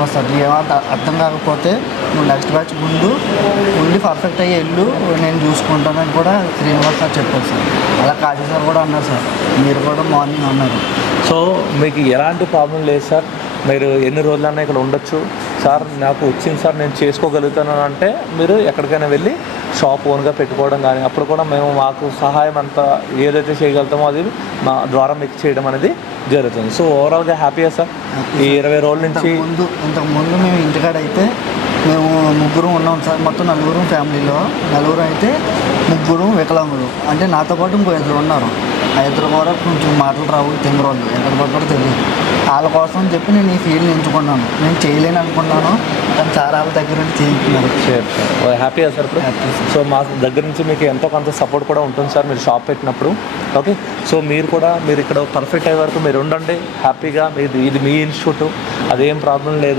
Srinivas sir ఏమంత అర్థం కాకపోతే నువ్వు నెక్స్ట్ బ్యాచ్ ముందు ఉండి పర్ఫెక్ట్ అయ్యి వెళ్ళు, నేను చూసుకుంటానని కూడా శ్రీనివాస్ సార్ చెప్పారు సార్. అలా కాశీ సార్ కూడా అన్నారు సార్, మీరు కూడా మార్నింగ్ అన్నారు. సో మీకు ఎలాంటి ప్రాబ్లం లేదు సార్, మీరు ఎన్ని రోజులన్నా ఇక్కడ ఉండొచ్చు సార్, నాకు వచ్చింది సార్ నేను చేసుకోగలుగుతాను అంటే మీరు ఎక్కడికైనా వెళ్ళి షాప్ ఓన్గా పెట్టుకోవడం కానీ, అప్పుడు కూడా మేము మాకు సహాయం అంతా ఏదైతే చేయగలుగుతామో అది మా ద్వారా మీకు చేయడం అనేది జరుగుతుంది. సో ఓవరాల్గా హ్యాపీయా సార్ ఈ 20 రోజుల నుంచి? ఇంతకుముందు మేము ఇంటికాడ అయితే మేము ముగ్గురు ఉన్నాం సార్, మొత్తం నలుగురు ఫ్యామిలీలో. నలుగురు అయితే ముగ్గురు వికలాంగులు, అంటే నాతో పాటు ఇంకో ఇద్దరు ఉన్నారు. ఆ ఇద్దరు కూడా కొంచెం మాటలు రావు, తింగరోళ్ళు, ఎక్కడ పడ్డారో తెలియదు. వాళ్ళ కోసం చెప్పి నేను ఈ ఫీల్డ్ని ఎంచుకున్నాను. నేను చేయలేను అనుకున్నాను, కానీ చాలా వాళ్ళ దగ్గర నుంచి చేయించుకున్నాను. సార్ హ్యాపీయా సార్ ఇప్పుడు? సో మా దగ్గర నుంచి మీకు ఎంతో కొంత సపోర్ట్ కూడా ఉంటుంది సార్ మీరు షాప్ పెట్టినప్పుడు. ఓకే, సో మీరు కూడా మీరు ఇక్కడ పర్ఫెక్ట్ అయ్యే వరకు మీరు ఉండండి హ్యాపీగా. ఇది మీ ఇన్స్టిట్యూట్, అదేం ప్రాబ్లం లేదు.